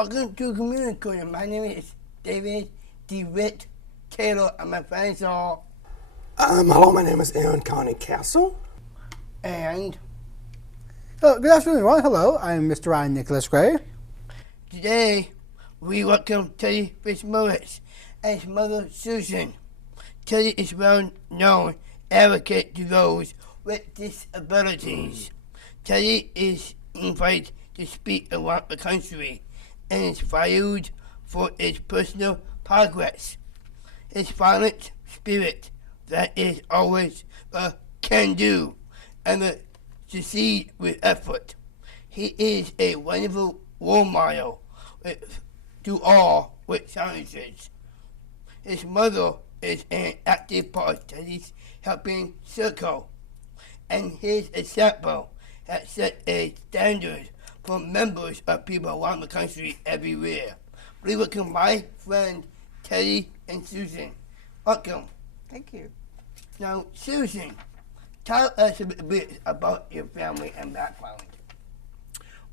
Welcome to Communicator. My name is DeWitt Taylor, and my friends are... Hello, my name is Aaron Connie Castle. And... Good afternoon, everyone. Hello, I'm Mr. Ryan Nicholas Gray. Today, we welcome Teddy Fitzmaurice and his mother, Susan. Teddy is well-known advocate to those with disabilities. Teddy is invited to speak around the country and is valued for his personal progress. His violent spirit that is always a can-do and a succeed with effort. He is a wonderful role model to all with challenges. His mother is an active part of Teddy's helping circle, and his example has set a standard for members of people around the country everywhere. Please welcome my friend Teddy and Susan. Welcome. Thank you. Now, Susan, tell us a bit about your family and background.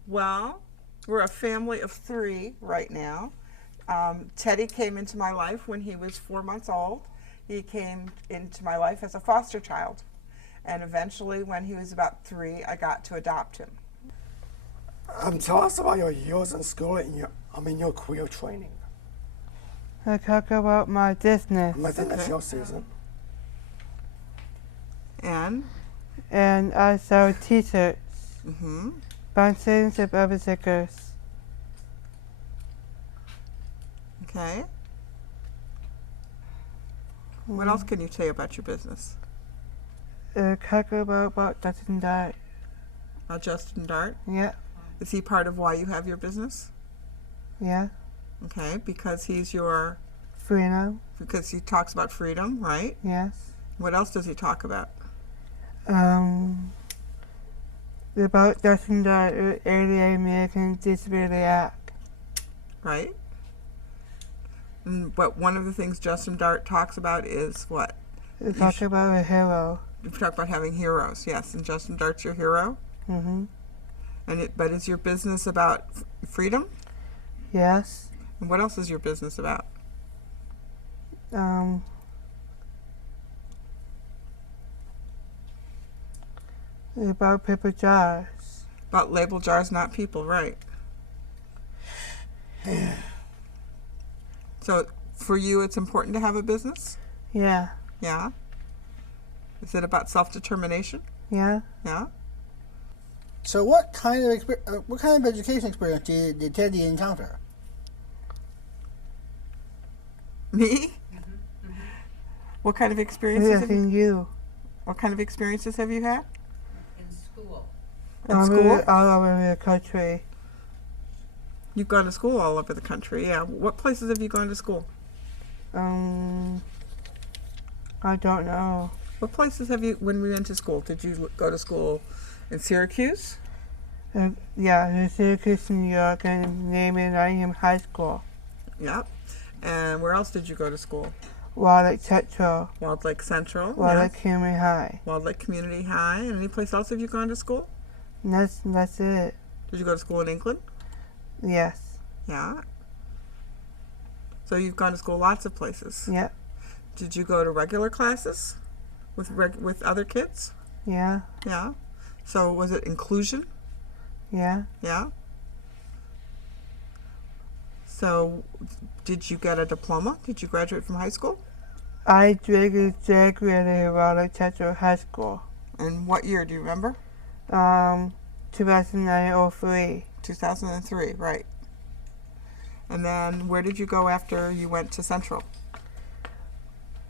Well, we're a family of 3 right now. Teddy came into my life when he was 4 months old. He came into my life as a foster child. And eventually, when he was about 3, I got to adopt him. Tell us about your years in school and your career training. I talk about my business. I think that's your season. And I sell t-shirts, buttons, and other stickers. okay. What else can you say about your business? Talk about Justin Dart. About Justin Dart? Yeah, Is he part of why you have your business? yeah. Okay, because he's your, Freedom, because he talks about freedom, right? yes. What else does he talk about? About Justin Dart, Early American Disability Act. Right? But one of the things Justin Dart talks about is what? We talk about a hero. You talk about having heroes, yes, and Justin Dart's your hero. Mm-hmm. But is your business about freedom? Yes. And what else is your business about? About paper jars. About label jars, not people, right? So for you, it's important to have a business? Yeah, Yeah. Is it about self-determination? yeah. Yeah. So what kind of education experience did Teddy encounter? Me? What kind of experiences? Asking you. What kind of experiences have you had? In school. In school? All over the country. You've gone to school all over the country, yeah. What places have you gone to school? I don't know. What places have you, when we went to school, did you go to school in Syracuse? Yeah, the Syracuse, New York, and Naaman High School. Yep. And where else did you go to school? Wildlife Central. Wild Lake Central. Wildlife yes. Community High. Wild Lake Community High. And any place else have you gone to school? That's it. Did you go to school in England? Yes. Yeah. So you've gone to school lots of places. Yep. Did you go to regular classes with other kids? Yeah. Yeah. So was it inclusion? Yeah. Yeah. So did you get a diploma? Did you graduate from high school? I graduated Wildlife Central High School. And what year, do you remember? 2009-03. 2003, right. And then where did you go after you went to Central?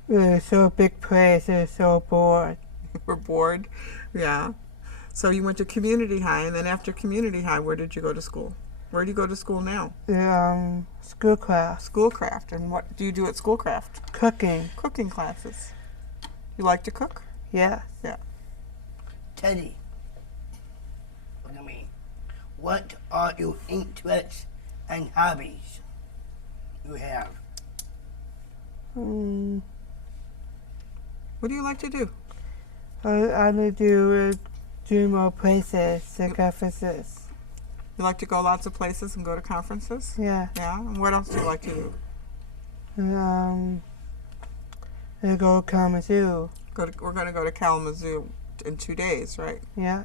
It was so a big place. It was so bored. You were bored? Yeah. So you went to community high, and then after community high, where did you go to school? Where do you go to school now? The Schoolcraft. Schoolcraft. And what do you do at Schoolcraft? Cooking. Cooking classes. You like to cook? Yes. Yeah. Teddy, look at me. What are your interests and hobbies you have? What do you like to do? I would do more places to conferences. You like to go lots of places and go to conferences? Yeah. Yeah. And what else do you like to do? I go Kalamazoo. We're going to go to Kalamazoo in 2 days, right? Yeah.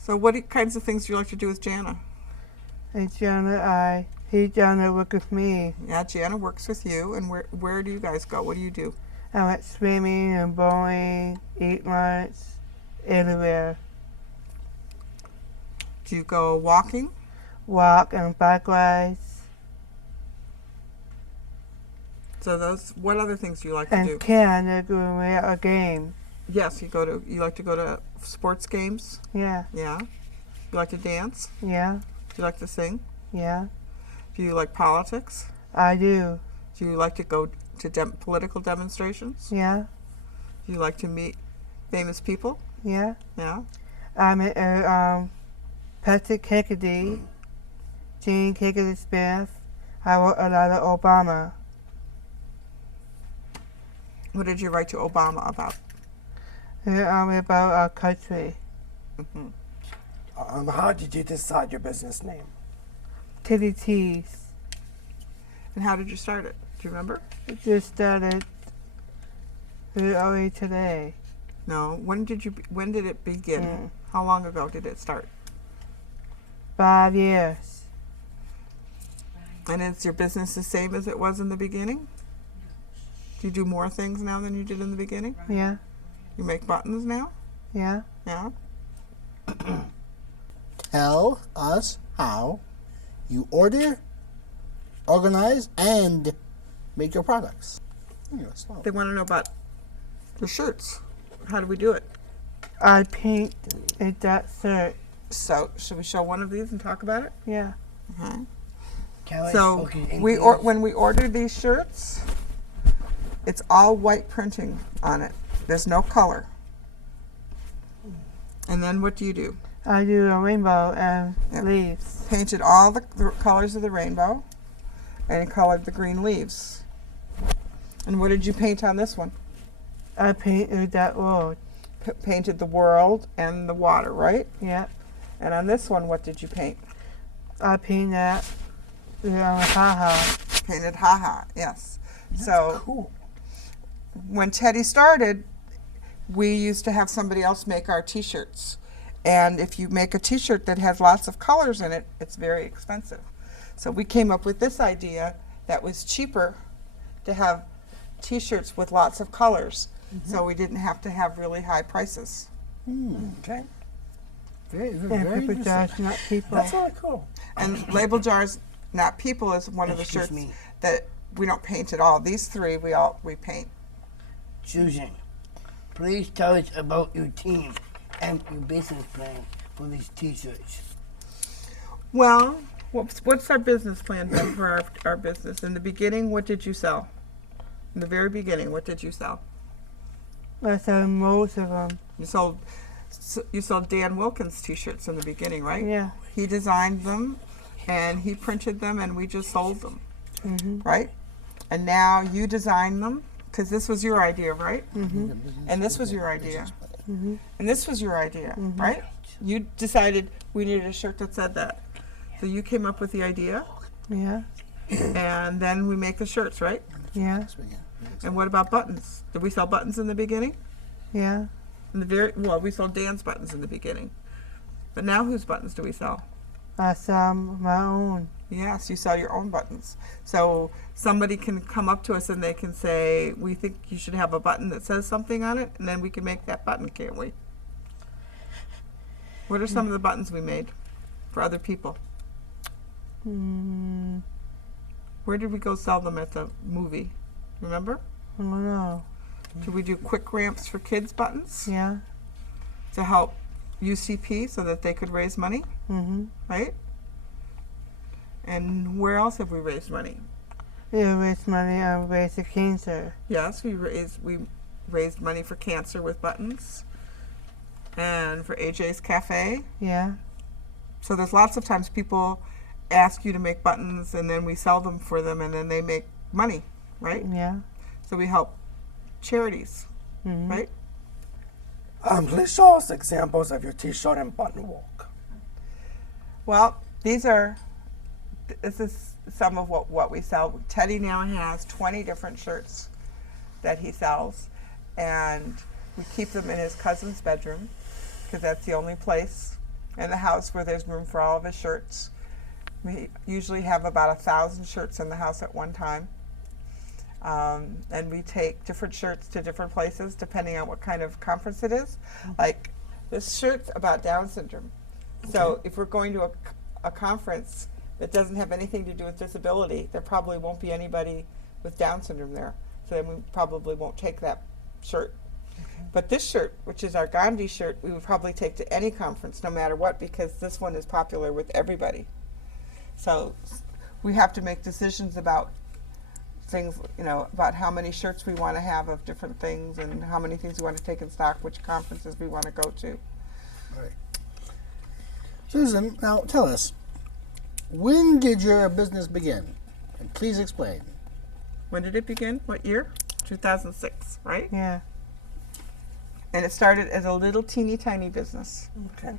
So what kinds of things do you like to do with Jana? And Jana work with me. Yeah, Jana works with you. And where do you guys go? What do you do? I went swimming and bowling, eat lunch, everywhere. Do you go walking? Walk and bike rides. So what other things do you like to do? And Canada go away a game. Yes, you like to go to sports games? Yeah. Yeah. You like to dance? Yeah. Do you like to sing? Yeah. Do you like politics? I do. Do you like to go to political demonstrations? Yeah. Do you like to meet famous people? Yeah. Yeah. I met Patrick Hickady, Gene Hickady Smith. I wrote a lot of Obama. What did you write to Obama about? About our country. How did you decide your business name? Titty Tees. And how did you start it? Do you remember? It just started early today. No. When did it begin? How long ago did it start? 5 years. And is your business the same as it was in the beginning? Do you do more things now than you did in the beginning? Yeah. You make buttons now? Yeah. Yeah. Tell us how you order, organize, and make your products. They want to know about the shirts. How do we do it? I paint a that shirt. So, should we show one of these and talk about it? Yeah. So, when we order these shirts, it's all white printing on it. There's no color. And then what do you do? I do a rainbow and Yep. leaves. Painted all the colors of the rainbow and colored the green leaves. And what did you paint on this one? I painted that road. Painted the world and the water, right? Yeah. And on this one, what did you paint? I painted that haha. Painted haha, yes. So Cool. when Teddy started, we used to have somebody else make our t-shirts. And if you make a t-shirt that has lots of colors in it, it's very expensive. So we came up with this idea that was cheaper to have t-shirts with lots of colors. So we didn't have to have really high prices. Okay. Very, And very paper interesting. jars, not people. That's really cool. And label jars, not people, is one of the Excuse shirts me. that we don't paint at all. These three we paint. Susan, please tell us about your team and your business plan for these t-shirts. Well, what's our business plan been for our business? In the beginning, what did you sell? In the very beginning, what did you sell? I saw most of them. You sold Dan Wilkins t-shirts in the beginning, right? Yeah. He designed them and he printed them and we just sold them, right? And now you design them because this was your idea, right? And this was your idea. And this was your idea, right? You decided we needed a shirt that said that. So you came up with the idea Yeah. and then we make the shirts, right? Yeah. And what about buttons? Did we sell buttons in the beginning? Yeah. Well, we sold Dan's buttons in the beginning. But now whose buttons do we sell? I saw my own. Yes, you sell your own buttons. So somebody can come up to us and they can say, we think you should have a button that says something on it, and then we can make that button, can't we? What are some of the buttons we made for other people? Where did we go sell them at the movie? Remember? I don't know. Did we do quick ramps for kids buttons Yeah. to help UCP so that they could raise money, right? And where else have we raised money? We raised money on raising cancer. Yes, we raised money for cancer with buttons and for AJ's Cafe. Yeah. So there's lots of times people ask you to make buttons and then we sell them for them and then they make money, right? Yeah. So we help charities, right? Please show us examples of your t-shirt and button work. Well, this is some of what we sell. Teddy now has 20 different shirts that he sells, and we keep them in his cousin's bedroom because that's the only place in the house where there's room for all of his shirts. We usually have about 1,000 shirts in the house at one time. And we take different shirts to different places depending on what kind of conference it is. Like this shirt's about Down syndrome. So if we're going to a conference that doesn't have anything to do with disability, there probably won't be anybody with Down syndrome there. So then we probably won't take that shirt. But this shirt, which is our Gandhi shirt, we would probably take to any conference no matter what, because this one is popular with everybody. So we have to make decisions about things, about how many shirts we want to have of different things and how many things we want to take in stock, which conferences we want to go to. Right. Susan, now tell us, when did your business begin? And please explain. When did it begin? What year? 2006, right? Yeah. And it started as a little teeny tiny business. Okay.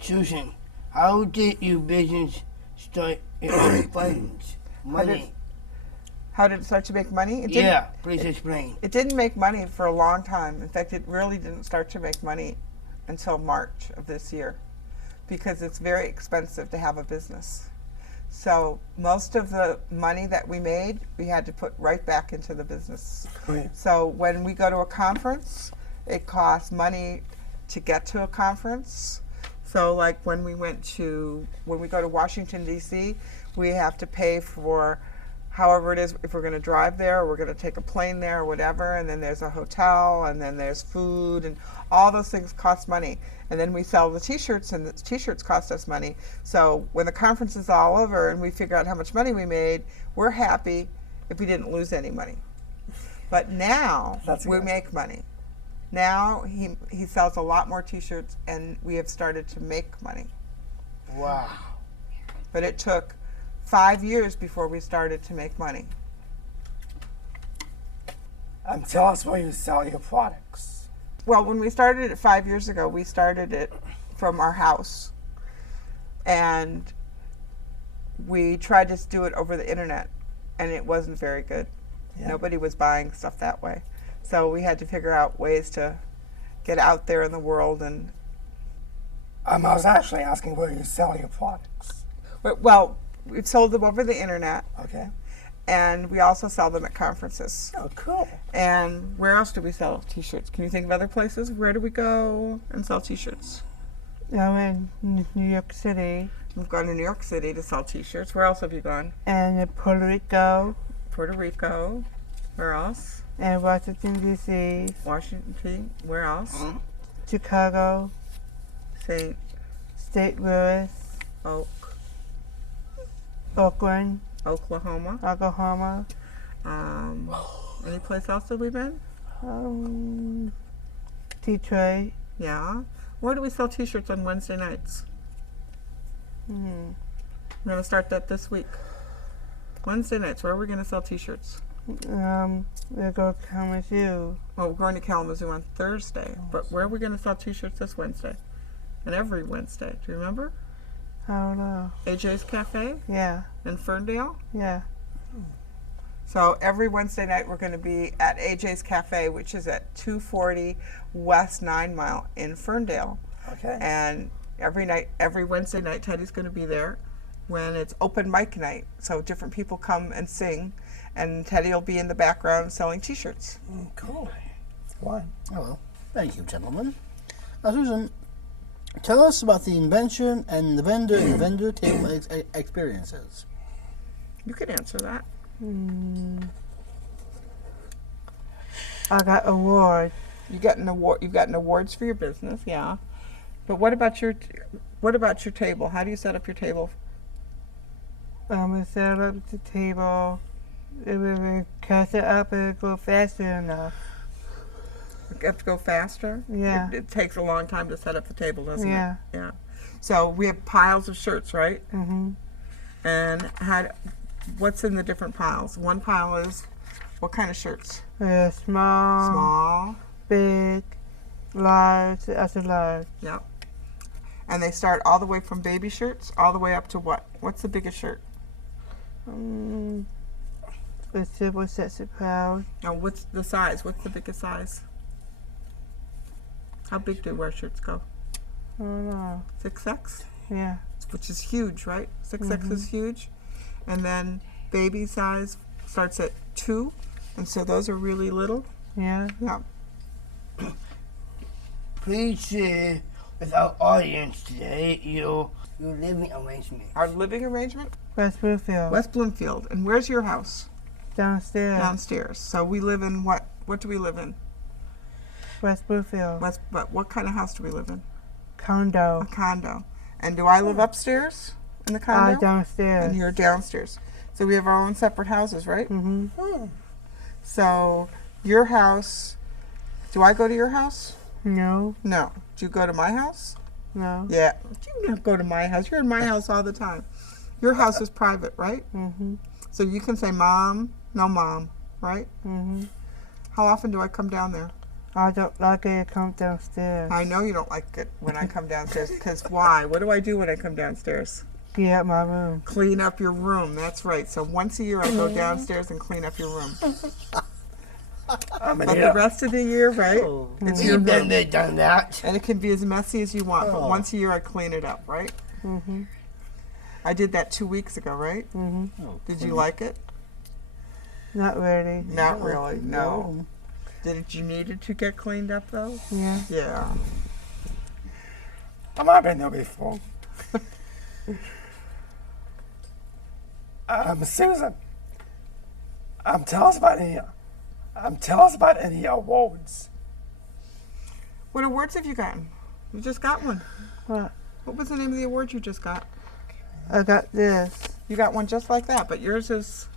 Susan, how did your business start in funds? Money. How did it start to make money? Please explain. It didn't make money for a long time. In fact, it really didn't start to make money until March of this year, because it's very expensive to have a business. So most of the money that we made, we had to put right back into the business. Great. So when we go to a conference, it costs money to get to a conference. So like when we go to Washington, D.C., we have to pay for however it is, if we're going to drive there or we're going to take a plane there or whatever, and then there's a hotel, and then there's food, and all those things cost money. And then we sell the t-shirts, and the t-shirts cost us money. So when the conference is all over and we figure out how much money we made, we're happy if we didn't lose any money. But now we make money. Now he sells a lot more t-shirts, and we have started to make money. Wow. But it took 5 years before we started to make money. Tell us where you sell your products. Well, when we started it 5 years ago, we started it from our house. And we tried to do it over the internet, and it wasn't very good. Yeah. Nobody was buying stuff that way. So we had to figure out ways to get out there in the world. And I was actually asking where you sell your products. Well, we sold them over the internet. Okay. And we also sell them at conferences. Oh, cool. And where else do we sell t-shirts? Can you think of other places? Where do we go and sell t-shirts? I'm in New York City. We've gone to New York City to sell t-shirts. Where else have you gone? And Puerto Rico. Puerto Rico. Where else? And Washington, D.C. Washington. Where else? Chicago. St. Louis. Oakland. Oklahoma. Any place else that we've been? Detroit. Yeah. Where do we sell t-shirts on Wednesday nights? I'm going to start that this week. Wednesday nights, where are we going to sell t-shirts? We'll go to Kalamazoo. Well, we're going to Kalamazoo on Thursday, but where are we going to sell t-shirts this Wednesday? And every Wednesday. Do you remember? I don't know. AJ's Cafe? Yeah. In Ferndale? Yeah. So every Wednesday night we're going to be at AJ's Cafe, which is at 240 West 9 Mile in Ferndale. Okay. And every Wednesday night, Teddy's going to be there when it's open mic night. So different people come and sing, and Teddy will be in the background selling t-shirts. Cool. Why? Hello. Thank you, gentlemen. Now, Susan, tell us about the invention and the vendor table experiences. You could answer that. I got awards. You've gotten awards for your business, yeah. But what about your table? How do you set up your table? I'm gonna set up the table. If we cut it up, it'll go faster enough. You have to go faster? Yeah. It takes a long time to set up the table, doesn't Yeah. it? Yeah. So we have piles of shirts, right? Mm-hmm. And what's in the different piles? One pile is what kind of shirts? Small, Small. big, large, extra large. Yep. And they start all the way from baby shirts all the way up to what? What's the biggest shirt? The simple sets of clothes. No, what's the size? What's the biggest size? How big do wear shirts go? I don't know. 6X? Yeah. Which is huge, right? 6X is huge. And then baby size starts at 2. And so those are really little. Yeah. Yeah. Please share with our audience today your living arrangement. Our living arrangement? West Bluefield. West Bloomfield. And where's your house? Downstairs. Downstairs. So we live in what? What do we live in? West Bluefield. But what kind of house do we live in? Condo. A condo. And do I live upstairs in the condo? Downstairs. And you're downstairs. So we have our own separate houses, right? Mm-hmm. So your house, do I go to your house? No. No. Do you go to my house? No. Yeah. You don't go to my house. You're in my house all the time. Your house is private, right? Mm-hmm. So you can say mom, no mom, right? Mm-hmm. How often do I come down there? I don't like it to come downstairs. I know you don't like it when I come downstairs, because why? What do I do when I come downstairs? Clean up my room. Clean up your room. That's right. So once a year I go downstairs and clean up your room. But the rest of the year, right? It's your You've been room. there, done that. And it can be as messy as you want, but once a year I clean it up, right? Mm-hmm. I did that 2 weeks ago, right? Mm-hmm. Did you like it? Not really. Not really, no. Did you need it to get cleaned up though? Yeah. Yeah. I might have been there before. Susan, tell us about any awards. What awards have you gotten? You just got one. What? What was the name of the award you just got? I got this. You got one just like that, but yours is,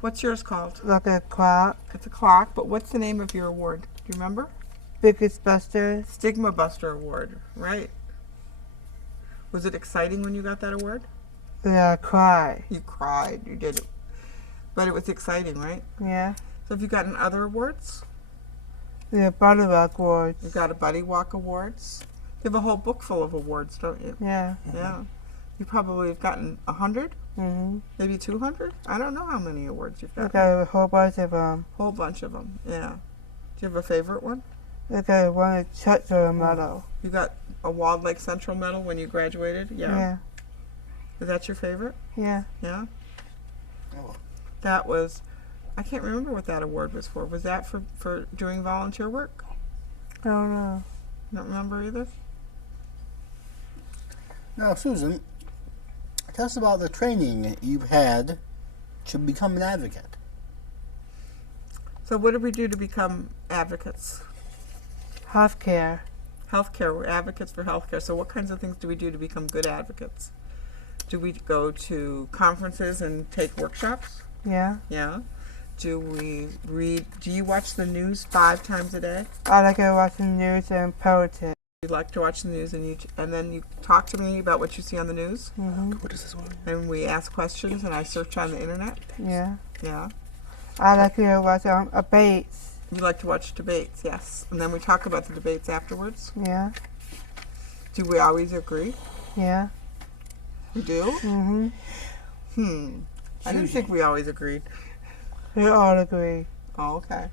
what's yours called? Like a clock. It's a clock, but what's the name of your award? Do you remember? Biggest Busters. Stigma Buster Award, right? Was it exciting when you got that award? Yeah, I cried. You cried, you did it. But it was exciting, right? Yeah. So have you gotten other awards? The Butterrock Awards. You got a Buddy Walk Awards. You have a whole book full of awards, don't you? Yeah. Yeah. You probably have gotten 100, Mm-hmm. maybe 200. I don't know how many awards you've I gotten. got a whole bunch of them. Whole bunch of them. Yeah. Do you have a favorite one? I got one of Churchill medal. You got a Walled Lake Central medal when you graduated. Yeah. Yeah. Is that your favorite? Yeah. Yeah. Oh. That was. I can't remember what that award was for. Was that for doing volunteer work? I don't know. You don't remember either. Now, Susan, tell us about the training you've had to become an advocate. So what did we do to become advocates? Healthcare. Healthcare. We're advocates for healthcare. So what kinds of things do we do to become good advocates? Do we go to conferences and take workshops? Yeah. Yeah. Do we read? Do you watch the news 5 times a day? I like to watch the news and politics. You like to watch the news, and then you talk to me about what you see on the news, Mm-hmm. What is this one? and we ask questions, and I search on the internet. Yeah. Yeah. I like to watch debates. You like to watch debates, yes, and then we talk about the debates afterwards. Yeah. Do we always agree? Yeah. We do. Mm-hmm. I didn't think we always agreed. We all agree. Oh, okay.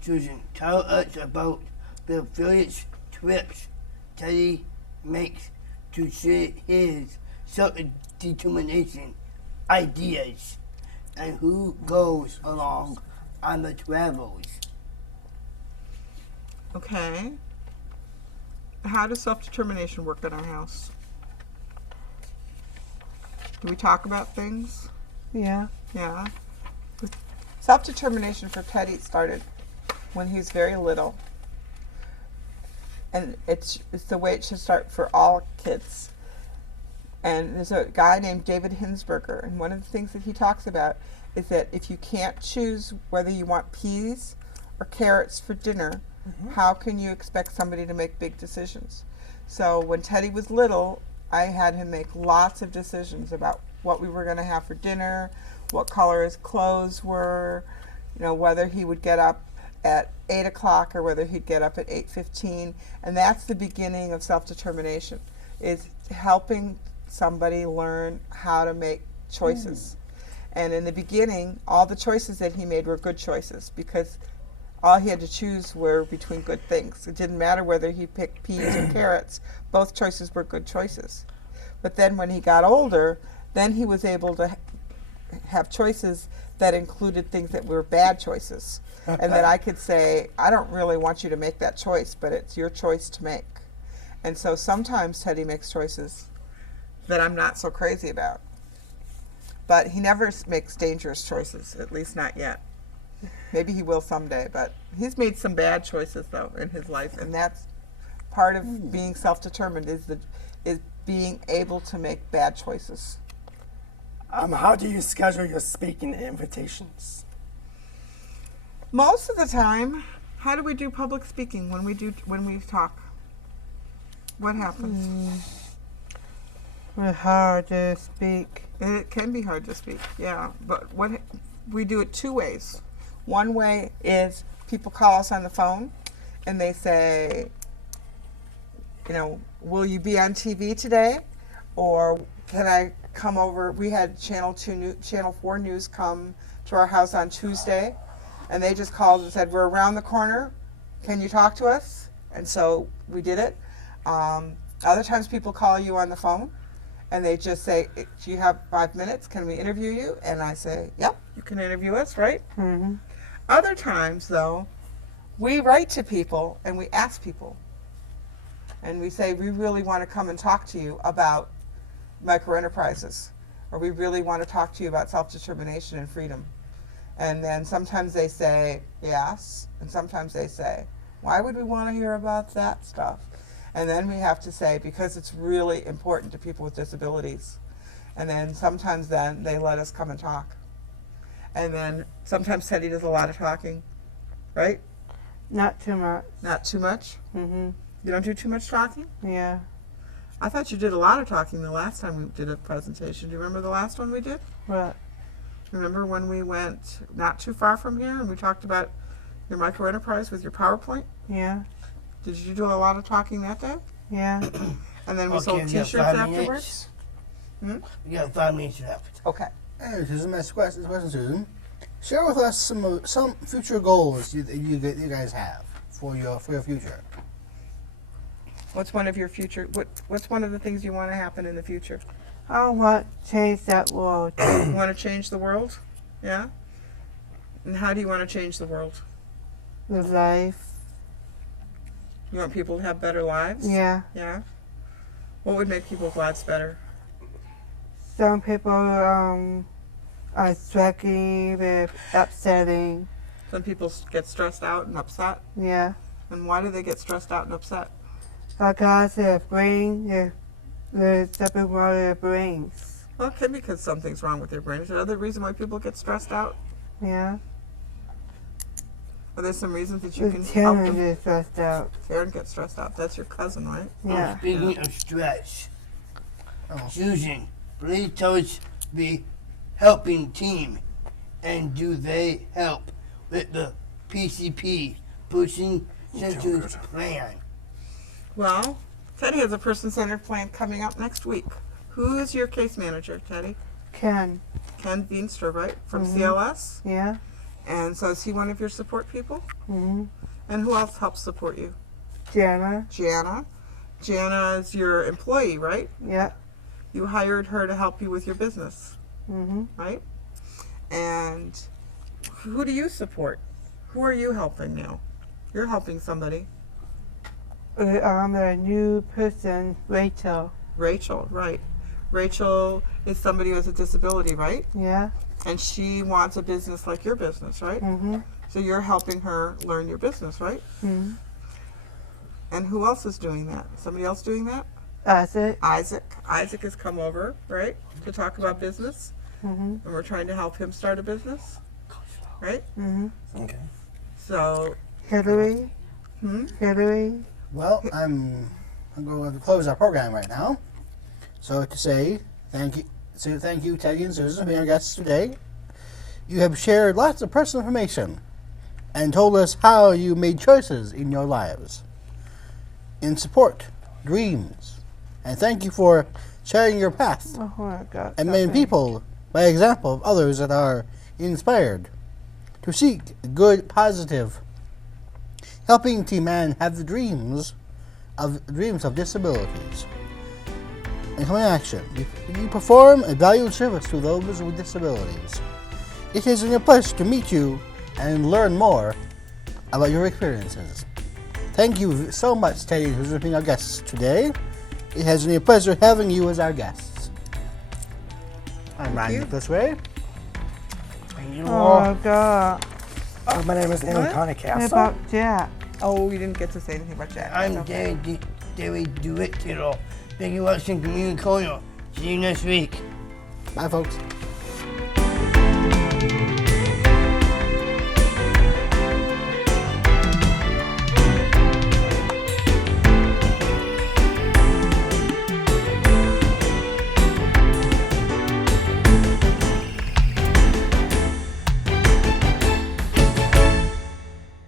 Susan, tell us about the village trips Teddy makes to share his self-determination ideas and who goes along on the travels. Okay. How does self-determination work in our house? Do we talk about things? Yeah. Yeah. Self-determination for Teddy started when he was very little. And it's the way it should start for all kids. And there's a guy named David Hinsberger, and one of the things that he talks about is that if you can't choose whether you want peas or carrots for dinner, how can you expect somebody to make big decisions? So when Teddy was little, I had him make lots of decisions about what we were going to have for dinner, what color his clothes were, whether he would get up at 8 o'clock or whether he'd get up at 8:15, and that's the beginning of self-determination. is helping somebody learn how to make choices. And in the beginning, all the choices that he made were good choices because all he had to choose were between good things. It didn't matter whether he picked peas or carrots. Both choices were good choices. But then when he got older, then he was able to have choices that included things that were bad choices. And that I could say, I don't really want you to make that choice, but it's your choice to make. And so sometimes Teddy makes choices that I'm not so crazy about. But he never makes dangerous choices, at least not yet. Maybe he will someday, but he's made some bad choices, though, in his life. And that's part of being self-determined is being able to make bad choices. How do you schedule your speaking invitations? Most of the time, how do we do public speaking when we talk? What happens? It's hard to speak. It can be hard to speak, yeah. But we do it two ways. One way is people call us on the phone and they say, will you be on TV today? Or can I come over? We had Channel 4 News come to our house on Tuesday, and they just called and said, we're around the corner. Can you talk to us? And so we did it. Other times people call you on the phone and they just say, do you have 5 minutes? Can we interview you? And I say, yep, you can interview us, right? Mm-hmm. Other times, though, we write to people and we ask people. And we say, we really want to come and talk to you about microenterprises, or we really want to talk to you about self-determination and freedom. And then sometimes they say yes, and sometimes they say, why would we want to hear about that stuff? And then we have to say, because it's really important to people with disabilities. And then sometimes then they let us come and talk. And then sometimes Teddy does a lot of talking, right? Not too much. Not too much? Mm-hmm. You don't do too much talking? Yeah. I thought you did a lot of talking the last time we did a presentation. Do you remember the last one we did? What? Remember when we went not too far from here and we talked about your microenterprise with your PowerPoint? Yeah. Did you do a lot of talking that day? Yeah. And then we Okay, sold we got t-shirts 5 afterwards? minutes. We got 5 minutes left. Okay. Hey, Susan, my question, Susan. Share with us some future goals you guys have for your future. What's one of your future, what's one of the things you want to happen in the future? I want to change that world. You want to change the world? Yeah? And how do you want to change the world? The life. You want people to have better lives? Yeah. Yeah? What would make people's lives better? Some people are struggling with upsetting. Some people get stressed out and upset. Yeah. And why do they get stressed out and upset? Because their brain, there's something wrong with their brains. Well, it can be because something's wrong with their brain. Is there other reason why people get stressed out? Yeah. Are there some reasons that you The can help children them? is stressed out. Karen gets stressed out. That's your cousin, right? Yeah. Speaking of stress, Oh. Susan, please tell us the helping team, and do they help with the PCP, Person Centered Plan? Well, Teddy has a person-centered plan coming up next week. Who is your case manager, Teddy? Ken. Ken Veenstra, right? From CLS? Yeah. And so is he one of your support people? Mm-hmm. And who else helps support you? Jana. Jana. Jana is your employee, right? Yeah. You hired her to help you with your business, Mm-hmm. right? And who do you support? Who are you helping now? You're helping somebody. I'm a new person, Rachel. Rachel, right. Rachel is somebody who has a disability, right? Yeah. And she wants a business like your business, right? Mm-hmm. So you're helping her learn your business, right? Mm-hmm. And who else is doing that? Somebody else doing that? Isaac. Isaac. Isaac has come over, right, to talk about business. Mm-hmm. And we're trying to help him start a business, right? Mm-hmm. Okay. So, Hillary. Hillary. Well, I'm going to close our program right now. So to say thank you, Teddy and Susan, for being our guests today. You have shared lots of personal information and told us how you made choices in your lives in support, dreams, And thank you for sharing your path Oh my God. and many people by example of others that are inspired to seek good, positive, helping Team Man have the dreams of disabilities. And come in action. You perform a valued service to those with disabilities. It is a pleasure to meet you and learn more about your experiences. Thank you so much, Teddy, for being our guest today. It has been a pleasure having you as our guests. I'm Ryan this way. And you Oh all, my God. my name is Aaron Connor What Castle. about Jack? Oh, you didn't get to say anything about Jack. I'm It's okay. DeWitt. Thank you for watching Community Corner. See you next week. Bye, folks.